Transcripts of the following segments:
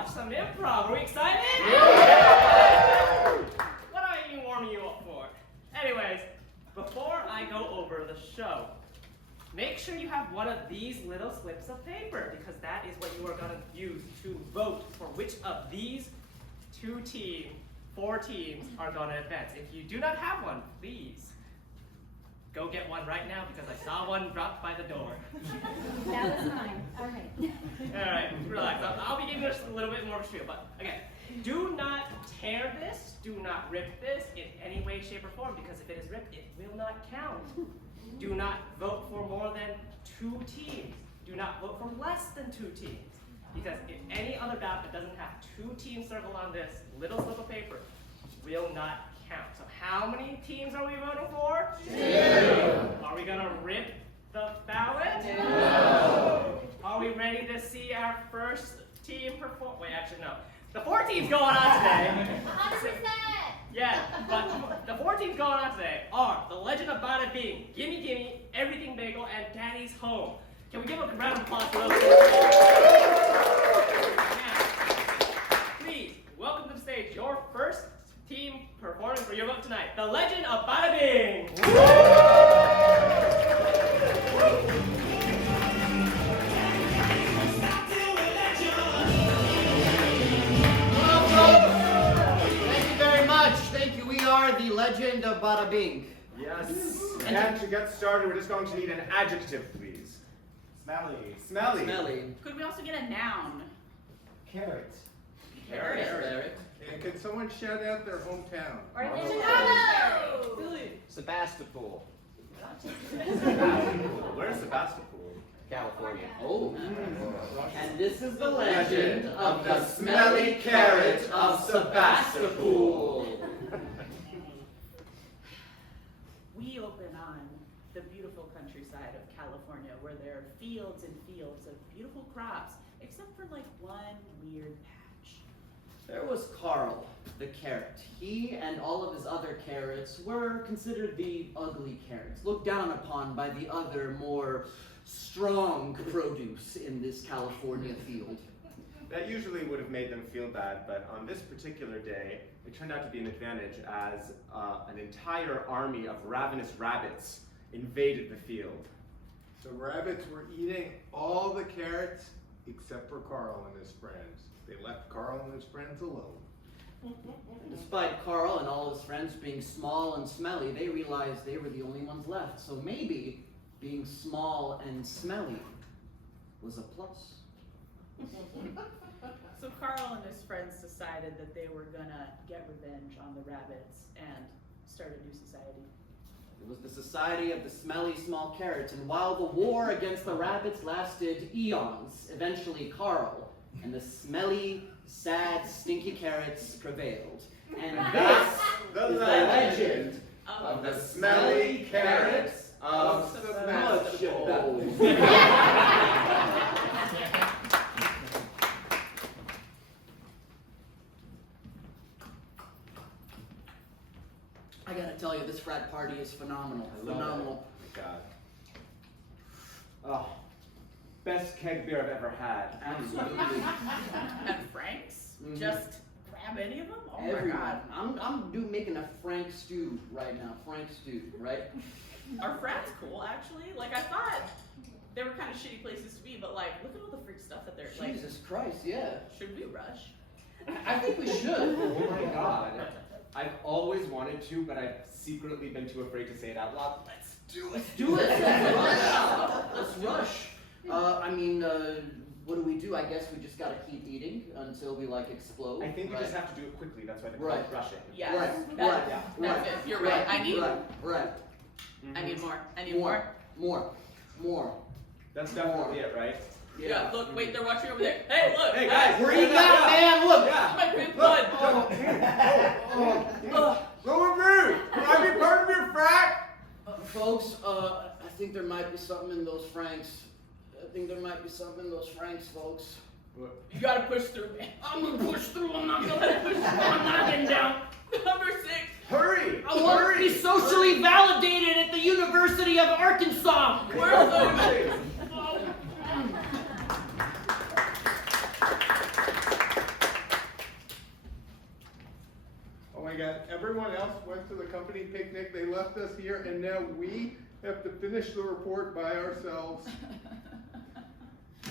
watch some improv. Are we excited? Yeah! What are you warming you up for? Anyways, before I go over the show, make sure you have one of these little slips of paper, because that is what you are going to use to vote for which of these four teams are going to advance. If you do not have one, please go get one right now, because I saw one dropped by the door. That was mine. All right. All right, relax. I'll be giving us a little bit more of a spiel, but again, do not tear this, do not rip this in any way, shape, or form, because if it is ripped, it will not count. Do not vote for more than 2 teams. Do not vote for less than 2 teams. Because if any other ballot that doesn't have 2 teams circled on this little slip of paper will not count. So how many teams are we voting for? 2. Are we gonna rip the ballot? No. Are we ready to see our first team perform? Wait, actually no. The 4 teams going on today. 100%. Yeah, but the 4 teams going on today are The Legend of Badda-Bing, Gimme Gimme, Everything Bagel, and Daddy's Home. Can we give a round of applause for those? Now, please, welcome to the stage your first team performing for your vote tonight, The Legend of Badda-Bing. The Legend of Badda-Bing. Yes. And to get started, we're just going to need an adjective, please. Smelly. Smelly. Smelly. Could we also get a noun? Carrot. Carrot. And could someone shout out their hometown? Orlando. Sebastopol. Where's Sebastopol? California. Oh. And this is the legend of the smelly carrot of Sebastopol. We open on the beautiful countryside of California, where there are fields and fields of beautiful crops, except for like one weird patch. There was Carl, the carrot. He and all of his other carrots were considered the ugly carrots, looked down upon by the other, more strong produce in this California field. That usually would have made them feel bad, but on this particular day, it turned out to be an advantage as an entire army of ravenous rabbits invaded the field. The rabbits were eating all the carrots except for Carl and his friends. They left Carl and his friends alone. Despite Carl and all his friends being small and smelly, they realized they were the only ones left. So maybe being small and smelly was a plus. So Carl and his friends decided that they were gonna get revenge on the rabbits and start a new society. It was the Society of the Smelly Small Carrots, and while the war against the rabbits lasted eons, eventually Carl and the smelly, sad, stinky carrots prevailed. And this The is the legend of the smelly carrots of Sebastopol. I gotta tell you, this frat party is phenomenal. Phenomenal. Oh, God. Oh, best keg beer I've ever had. Absolutely. And Frank's? Mhm. Just grab any of them? Oh my Everyone. god. I'm making a Frank stew right now. Frank stew, right? Are frats cool, actually? Like, I thought they were kind of shitty places to be, but like, look at all the freak stuff that they're like. Jesus Christ, yeah. Should we rush? I think we should. Oh my God. I've always wanted to, but I've secretly been too afraid to say it out loud. Let's do it. Let's do it. Let's rush. Let's rush. What do? I guess we just gotta keep eating until we like explode. I think we right? just have to do it quickly. That's why they're Right. called rushing. Yes. Right. That- Right. That's it. You're right. I need. Right. I need more. I need more. More. That's definitely it, right? Yeah. Look. Wait. They're watching over there. Hey, look. Hey, guys. Where you at, man? Look. Yeah. My green blood. Go with me. Can I be part of your frat? Folks, I think there might be something in those Franks. Folks. You gotta push through, man. I'm gonna push through. I'm not gonna let it push through. I'm not getting down. Number 6. Hurry! I want to be socially validated at the University of Arkansas. Where's those? everyone else went to the company picnic, they left us here, and now we have to finish the report by ourselves.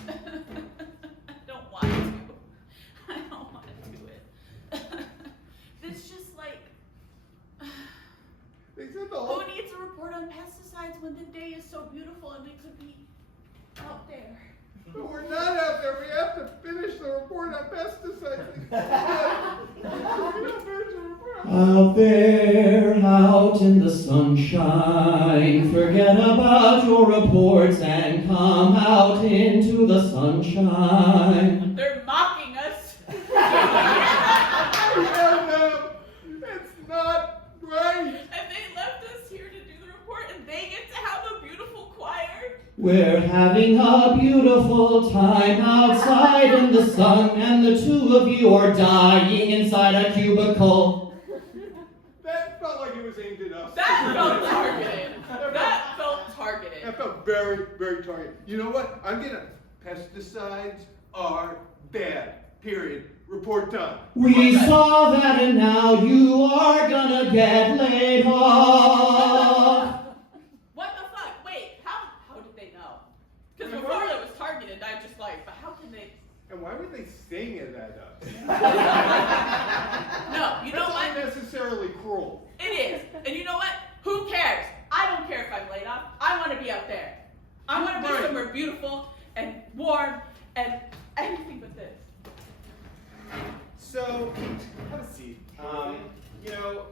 I don't want to. I don't want to do it. It's just like, They said the whole... who needs a report on pesticides when the day is so beautiful and we could be out there? But we're not out there. We have to finish the report on pesticides. Out there, out in the sunshine, forget about your reports and come out into the sunshine. They're mocking us. No, it's not right. And they left us here to do the report, and they get to have a beautiful choir. We're having a beautiful time outside in the sun, and the two of you are dying inside a cubicle. That felt like it was aimed at us. That felt targeted. That felt targeted. That felt very, very targeted. You know what? Pesticides are bad. Period. Report done. We saw that, and now you are gonna get laid off. What the fuck? Wait, how did they know? Because before it was targeted, I just like, but how can they? And why would they sing it at us? No, you know That's what? unnecessarily cruel. It is. And you know what? Who cares? I don't care if I'm laid off. I want to be out there. I want to be Right. somewhere beautiful and warm and anything but this. So, have a seat. You know,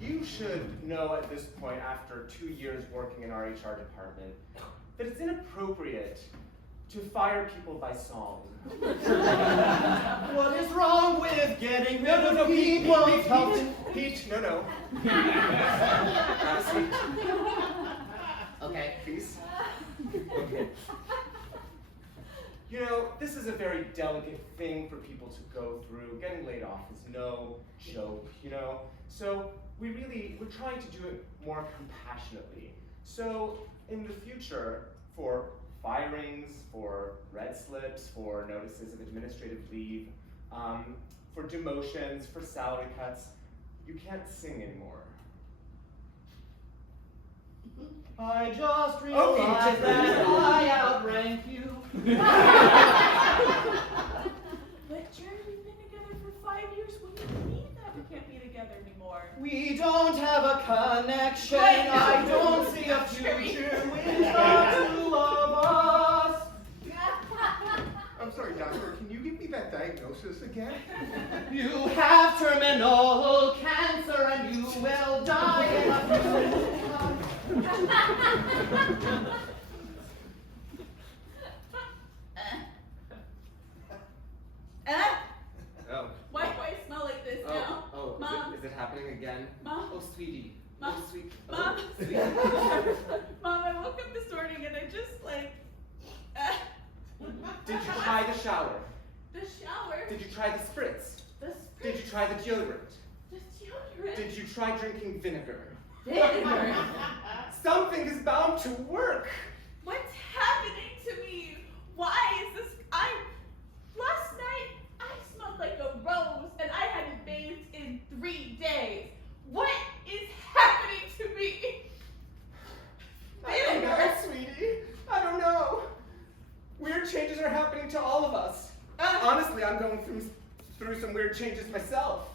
you should know at this point, after 2 years working in our HR department, that it's inappropriate to fire people by song. What is wrong with getting rid of Pete, people? Pete, no. Have a seat, Okay. please. Okay. You know, this is a very delicate thing for people to go through. Getting laid off is no joke, you know? So we're trying to do it more compassionately. So in the future, for firings, for red slips, for notices of administrative leave, for demotions, for salary cuts, you can't sing anymore. I just Okay, realized that I outrank you. But Jerry, we've been together for 5 years. What do you mean that we can't be together anymore? We don't have a connection. Right. I don't see a future with the two of us. I'm sorry, doctor. Can you give me that diagnosis again? You have terminal cancer and you will die in a few months. Oh. Why do I smell like this now? Oh, Mom. is it happening again? Mom. Oh, sweetie. Mom. Oh, sweet. Mom. Oh, sweetie. Mom, I woke up this morning and I just like, Did you try the shower? the shower, Did you try the spritz? the Did you try the deodorant? the deodorant, Did you try drinking vinegar? vinegar. Something is bound to work. What's happening to me? Why is this? Last night I smelled like a rose and I hadn't bathed in 3 days. What is happening to me? I don't know, sweetie. I don't know. Weird changes are happening to all of us. Honestly, I'm going through some weird changes myself.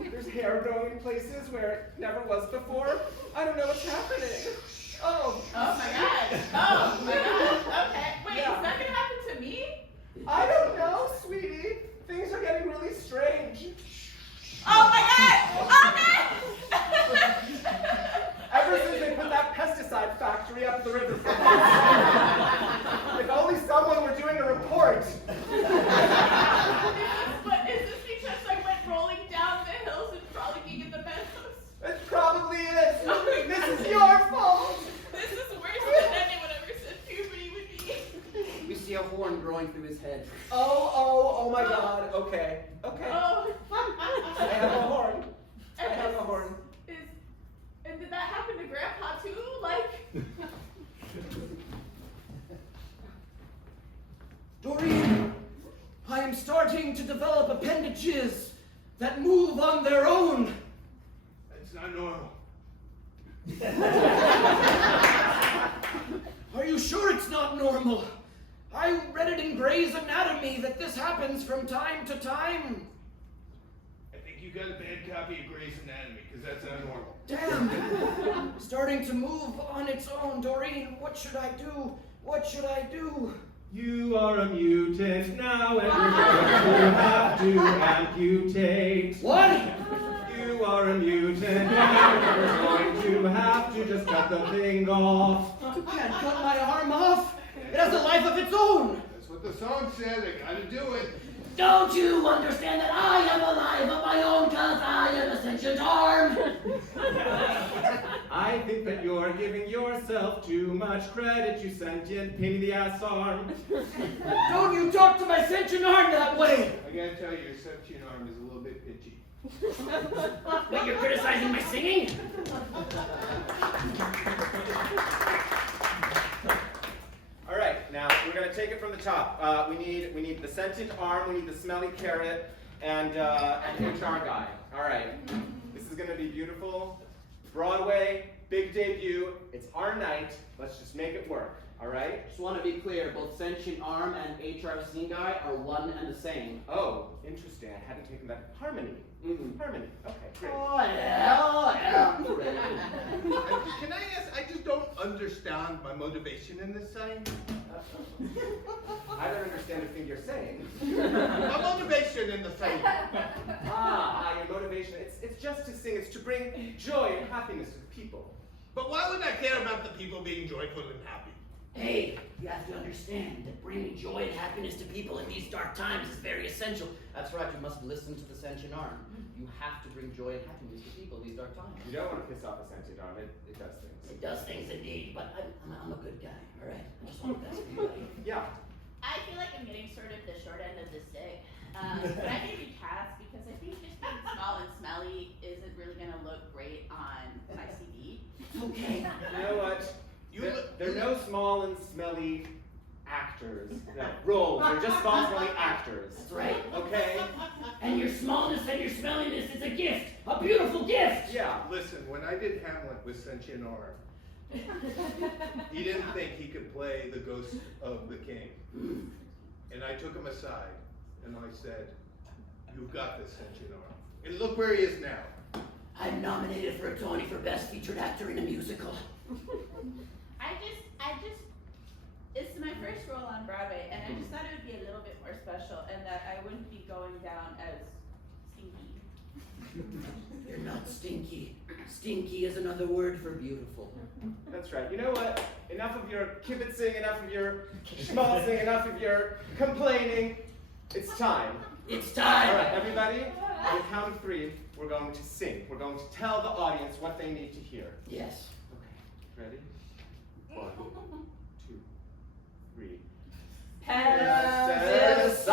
There's hair growing in places where it never was before. I don't know what's happening. Oh. Oh my god. Oh my god. Okay. Wait, Yeah. is that gonna happen to me? I don't know, sweetie. Things are getting really strange. Oh my god! Oh god! Ever since they put that pesticide factory up the river from us. If only someone were doing a report. But is this because I went rolling down the hills and frolicking in the meadows? It probably is. This is your fault. This is worse than anyone ever said puberty would be. We see a horn growing through his head. Oh my god. Okay. Oh. I have a horn. I have a horn. And did that happen to Grandpa too? Like, Doreen, I am starting to develop appendages. that move on their own. That's not normal. Are you sure it's not normal? I read it in Gray's Anatomy that this happens from time to time. I think you got a bad copy of Gray's Anatomy, because that's not normal. Damn! Starting to move on its own. Doreen, what should I do? What should I do? You are a mutant now, and you're going to have to amputate. What? You are a mutant now, and you're going to have to just cut the thing off. You can't cut my arm off. It has a life of its own. That's what the song said. I gotta do it. Don't you understand that I am alive of my own because I am a sentient arm? I think that you're giving yourself too much credit, you sentient pain in the ass arm. Don't you talk to my sentient arm that way. I gotta tell you, your sentient arm is a little bit pitchy. Wait, you're criticizing my singing? All right, now we're gonna take it from the top. We need the sentient arm, we need the smelly carrot, and an HR guy. All right, this is gonna be beautiful. Broadway, big debut. It's our night. Let's just make it work. All right. Just want to be clear, both sentient arm and HR scene guy are one and the same. Oh, interesting. I hadn't taken that. Harmony. Harmony. Okay, great. Oh, yeah. Can I ask, I just don't understand my motivation in this scene. I don't understand a thing you're saying. My motivation in the scene. Your motivation. It's just to sing. It's to bring joy and happiness to the people. But why would I care about the people being joyful and happy? Hey, you have to understand that bringing joy and happiness to people in these dark times is very essential. That's right, you must listen to the sentient arm. You have to bring joy and happiness to people in these dark times. You don't want to piss off a sentient arm. It does things. It does things indeed, but I'm a good guy, all right? I just want the best for everybody. Yeah. I feel like I'm getting sort of the short end of the stick. But I may be cast because I think just being small and smelly isn't really going to look great on my CD. Okay. You know what? They're no small and smelly actors. No, roles. They're just small, smelly actors. That's right. Okay? And your smallness and your smelliness is a gift, a beautiful gift. Yeah. Listen, when I did Hamlet with sentient arm, he didn't think he could play the ghost of the king. And I took him aside and I said, "You've got this, sentient arm." And look where he is now. I'm nominated for a Tony for Best Featured Actor in a Musical. It's my first role on Broadway, and I just thought it would be a little bit more special, and that I wouldn't be going down as stinky. You're not stinky. Stinky is another word for beautiful. That's right. You know what? Enough of your kibitzing, enough of your schmaltzing, enough of your complaining. It's time. It's time. All right, everybody, on the count of 3, we're going to sing. We're going to tell the audience what they need to hear. Yes. Okay, ready? 1, 2, 3. Pesticide.